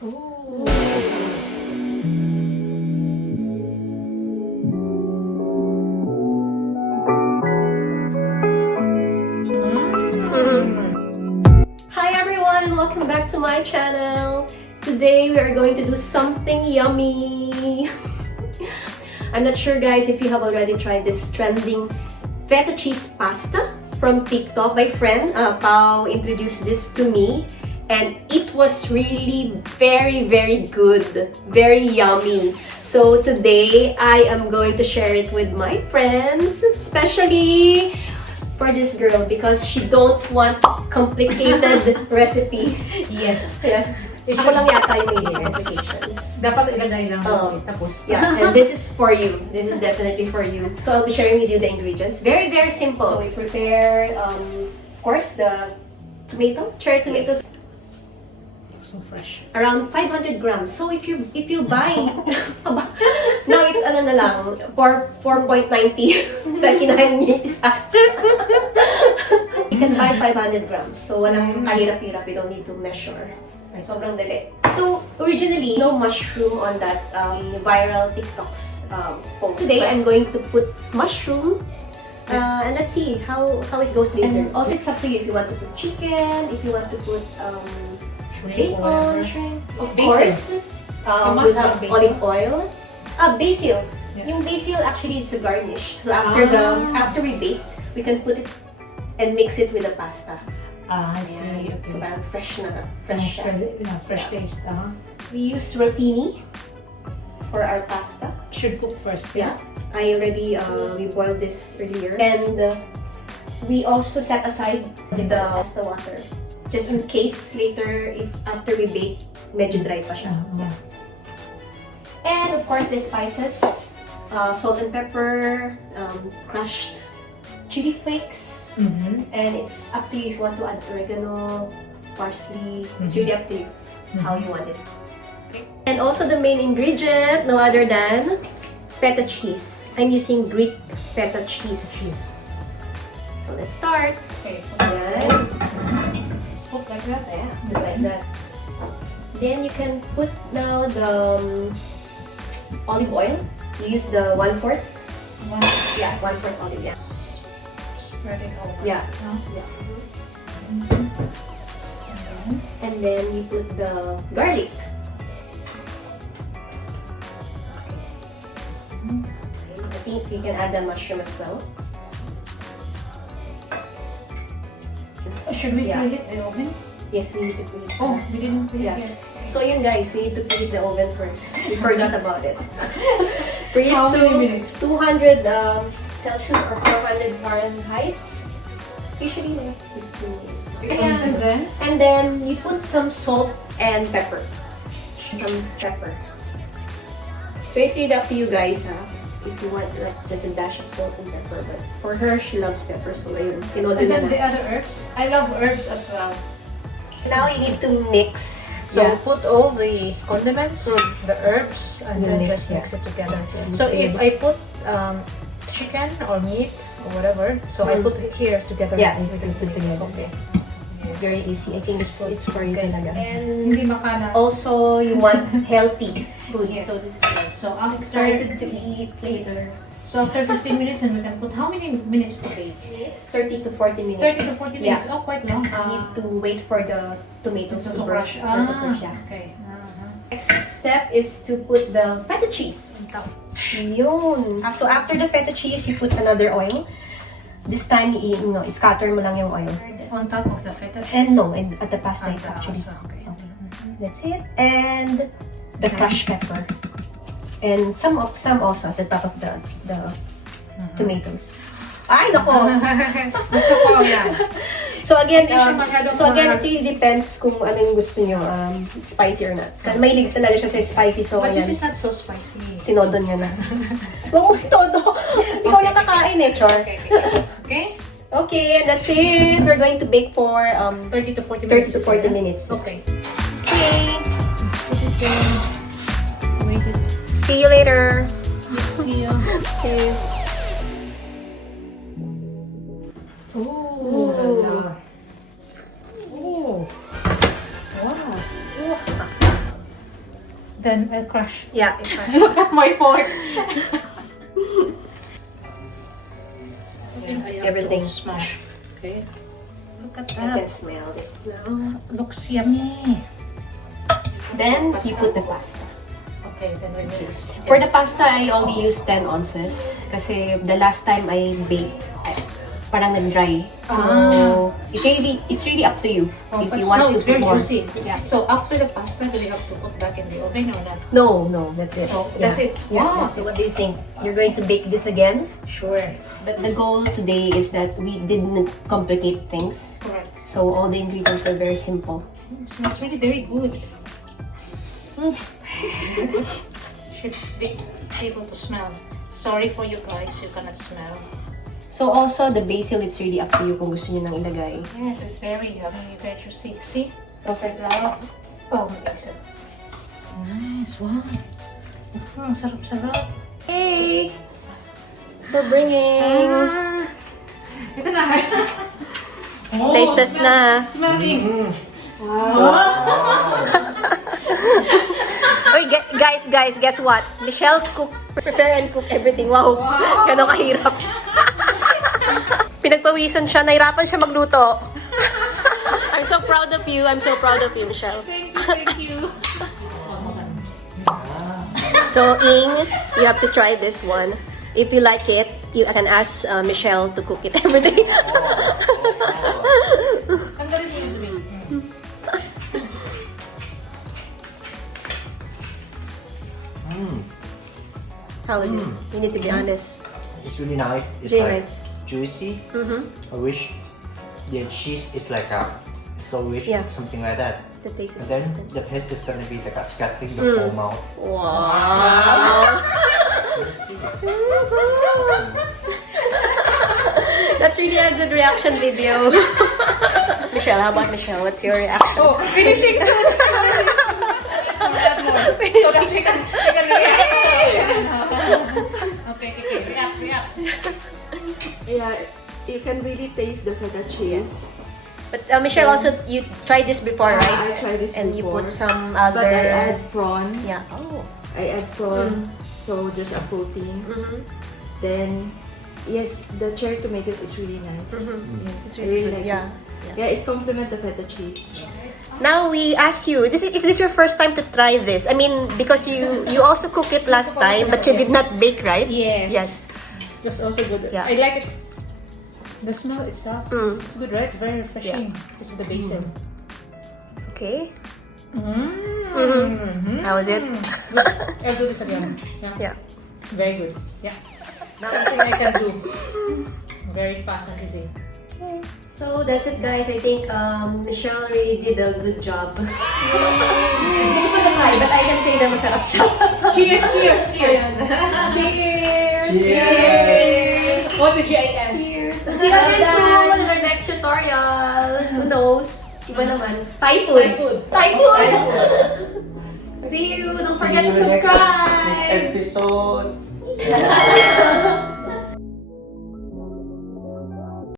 Ooh. Hi everyone and welcome back to my channel. Today we are going to do something yummy. I'm not sure guys if you have already tried this trending feta cheese pasta from TikTok. My friend Pao introduced this to me and it was really very good, very yummy. So today I am going to share it with my friends, especially for this girl because she don't want complicated recipe. Yes. Yeah. Ako lang yata yung may complications. Dapat ilagay lang. Tapos. Yeah, and this is for you. This is definitely for you. So I'll be sharing with you the ingredients. Very simple. So we prepare, of course, the cherry tomatoes. So fresh. Around 500 grams. So if you buy, now it's ano na lang, 4.90 na kinain niya isa. You can buy 500 grams. So walang kahirap-hirap. You don't need to measure. Ay, sobrang dali. So originally, no mushroom on that viral TikTok's post. Today, I'm going to put mushroom. And let's see how it goes later. And also, it's up to you if you want to put chicken, if you want to put bacon, shrimp, of course. We have olive oil. Basil. Yeah. Yung basil actually it's a garnish. So after we bake, we can put it and mix it with the pasta. I see. Okay. So parang fresh na, fresh siya. Fresh taste. We use rotini for our pasta. Should cook first. Yeah. I already we boiled this earlier, and we also set aside the pasta water. Just in case later, if after we bake, medyo dry pa siya. Yeah. And of course, the spices, salt and pepper, crushed chili flakes, and it's up to you if you want to add oregano, parsley. It's really up to you how you want it. Okay. And also the main ingredient, no other than feta cheese. I'm using Greek feta cheese. So let's start. Okay. Ayan. Cook like that? Yeah, like that. Then you can put now the olive oil. You use the 1/4. 1/4 olive. Yeah. Spread it over. Yeah. And then you put the garlic. I think you can add the mushroom as well. Should we preheat the oven? Yes, we need to preheat. Oh, we didn't preheat Yeah. yet. So yun guys, we need to preheat the oven first. We forgot about it. Preheat How many to minutes? 200 Celsius or 400 Fahrenheit. Usually like 15 minutes. And then you put some salt and pepper. Some pepper. So it's really up to you guys, if you want like just a dash of salt and pepper. But for her, she loves pepper, so ayun. And then the other herbs. I love herbs as well. Now you need to mix. So put all the condiments, the herbs, and then mix, just mix it together. Yeah. So if I put chicken or meat or whatever, so I put it here together. Yeah, with you can put together. Okay. It's very easy. I think it's for you talaga. And also, you want healthy food. Yes. So I'm excited to eat later. So after 15 minutes, and we can put how many minutes to bake? It's 30 to 40 minutes. 30 to 40 minutes. Yeah. Oh, quite long. You need to wait for the tomatoes to brush. Okay. Next step is to put the feta cheese. Yun. So after the feta cheese, you put another oil. This time, scatter mo lang yung oil. On top of the feta cheese? And no, at the pasta it's actually. Okay. That's it. And the crushed pepper. And some also at the top of the tomatoes. Ay, nako! Gusto ko yan. So again, Hindi it really depends kung ano yung gusto nyo, spicy or not. Kasi mahilig talaga siya sa spicy, so But ayan. this is not so spicy. Tinodo niya na. Huwag mo todo. Ikaw na kakain eh, Chor. Okay? Okay, and that's it. We're going to bake for 30 to 40 minutes. 30 to 40 minutes. Okay. Okay. Put it there. Wait it. See you later. See you. See you. Ooh. Oh. Wow. then I'll crush. Yeah, it crushed. Look at my fork. Everything. Smash. Okay. Look at I can that. smell it now. Looks yummy. Then you put the pasta. Okay, then we mix. For the pasta, I only use 10 ounces kasi the last time I baked, parang nag-dry. So, it's really up to you if you want to it's put very more. juicy. Yeah. So after the pasta, do we have to put back in the oven or not? No, that's it. So that's it. Yeah. Wow. So what do you think? You're going to bake this again? Sure. But the goal today is that we didn't complicate things. Correct. So all the ingredients were very simple. Smells really very good. Should be able to smell. Sorry for you guys, you cannot smell. So also the basil, it's really up to you kung gusto niyo nang ilagay. Yes, it's very yummy, very juicy. See? Perfect love. Oh, basil. Nice, wow. Sarap-sarap. Hey! For bringing! Ito na. Taste test na. Smelling. Oy, guys, guess what? Michelle prepare and cook everything. Wow, gano'ng kahirap. Pinagpawisan siya, nahirapan siya magluto. I'm so proud of you, Michelle. Thank you. So, Ing, you have to try this one. If you like it, you can ask Michelle to cook it every day. Ang galing mo yung How is it? You need to be honest. It's really nice. It's Really like nice. juicy. I wish the cheese is like so rich, Yeah. something like that. The taste And is then different. the taste is gonna be like scattering the whole mouth. Wow. That's really a good reaction video. Michelle, how about Michelle? What's your reaction? Oh, finishing soon. So that we can react. Okay, react. Yeah, you can really taste the feta cheese. But Michelle, also you tried this before, right? I tried this And before. you put some But I other. add prawn. Yeah. Oh. I add prawn, so there's a protein. Then, yes, the cherry tomatoes is really nice. Yes, It's I really good. like Yeah. it. Yeah, it complements the feta cheese. Now we ask you, is this your first time to try this? I mean, because you also cooked it last time, but you did not bake, right? Yes. Yes. It's also good. Yeah. I like it. The smell itself, it's good, right? It's very refreshing. This is the basil. Okay. Mm-hmm. How is it? Good. I'll do this again. Yeah. Very good. Yeah. Something I can do. Very fast and easy. So that's it, guys. I think Michelle really did a good job. Hindi ko pa na-try, but I can say na masarap siya. Cheers! Cheers! Cheers! Cheers! What did you eat? Cheers! See you again soon in our next tutorial. Who knows? Iba naman. Thai food. Thai food! See you! Don't forget to See you subscribe! next episode.